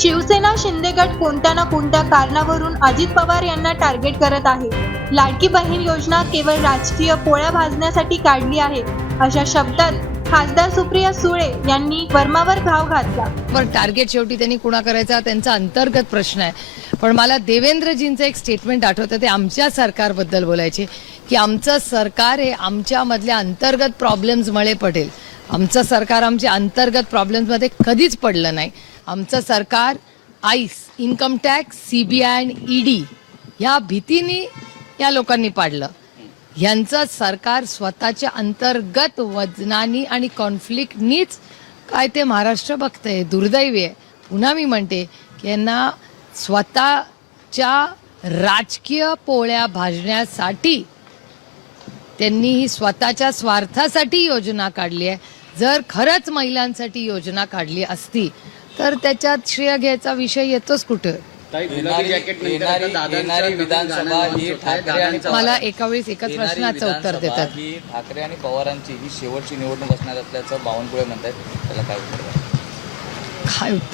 शिवसेना शिंदे गट कोणत्या ना कोणत्या कारणावरून अजित पवार यांना टार्गेट करत आहे? लाडकी बहीण योजना केवळ राजकीय पोळ्या भाजण्यासाठी काढली आहे. अशा शब्दात खासदार सुप्रिया सुळे यांनी वर्मावर घाव घातला. पण टार्गेट शेवटी त्यांनी कुणा करायचा? त्यांचा अंतर्गत प्रश्न आहे. पण मला देवेंद्रजींचं एक स्टेटमेंट आठवतं. ते आमच्या सरकारबद्दल बोलायचे की आमचं सरकार हे आमच्यामधल्या अंतर्गत प्रॉब्लेम्समुळे पडेल. आमचं सरकार आमच्या अंतर्गत प्रॉब्लेम्समध्ये कधीच पडलं नाही. आमचं सरकार ice income tax C B I and E D ह्या भीतीने या लोकांनी पाडलं. यांचं सरकार स्वतःच्या अंतर्गत वजनानी आणि कॉन्फ्लिक्टनीच काय ते महाराष्ट्र बघतंय दुर्दैवी आहे. पुन्हा मी म्हणते की यांना स्वतःच्या राजकीय पोळ्या भाजण्यासाठी त्यांनी ही स्वतःच्या स्वार्थासाठी योजना काढली आहे. जर खरंच महिलांसाठी योजना काढली असती तर त्याच्यात श्रेय घ्यायचा विषय येतोच कुठं? ही मला एका वेळेस एकाच प्रश्नाचं उत्तर देतात. ही ठाकरे आणि पवारांची ही शेवटची निवडणूक असणार असल्याचं बावनकुळे म्हणतात त्याला काय उत्तर? काय उत्तर?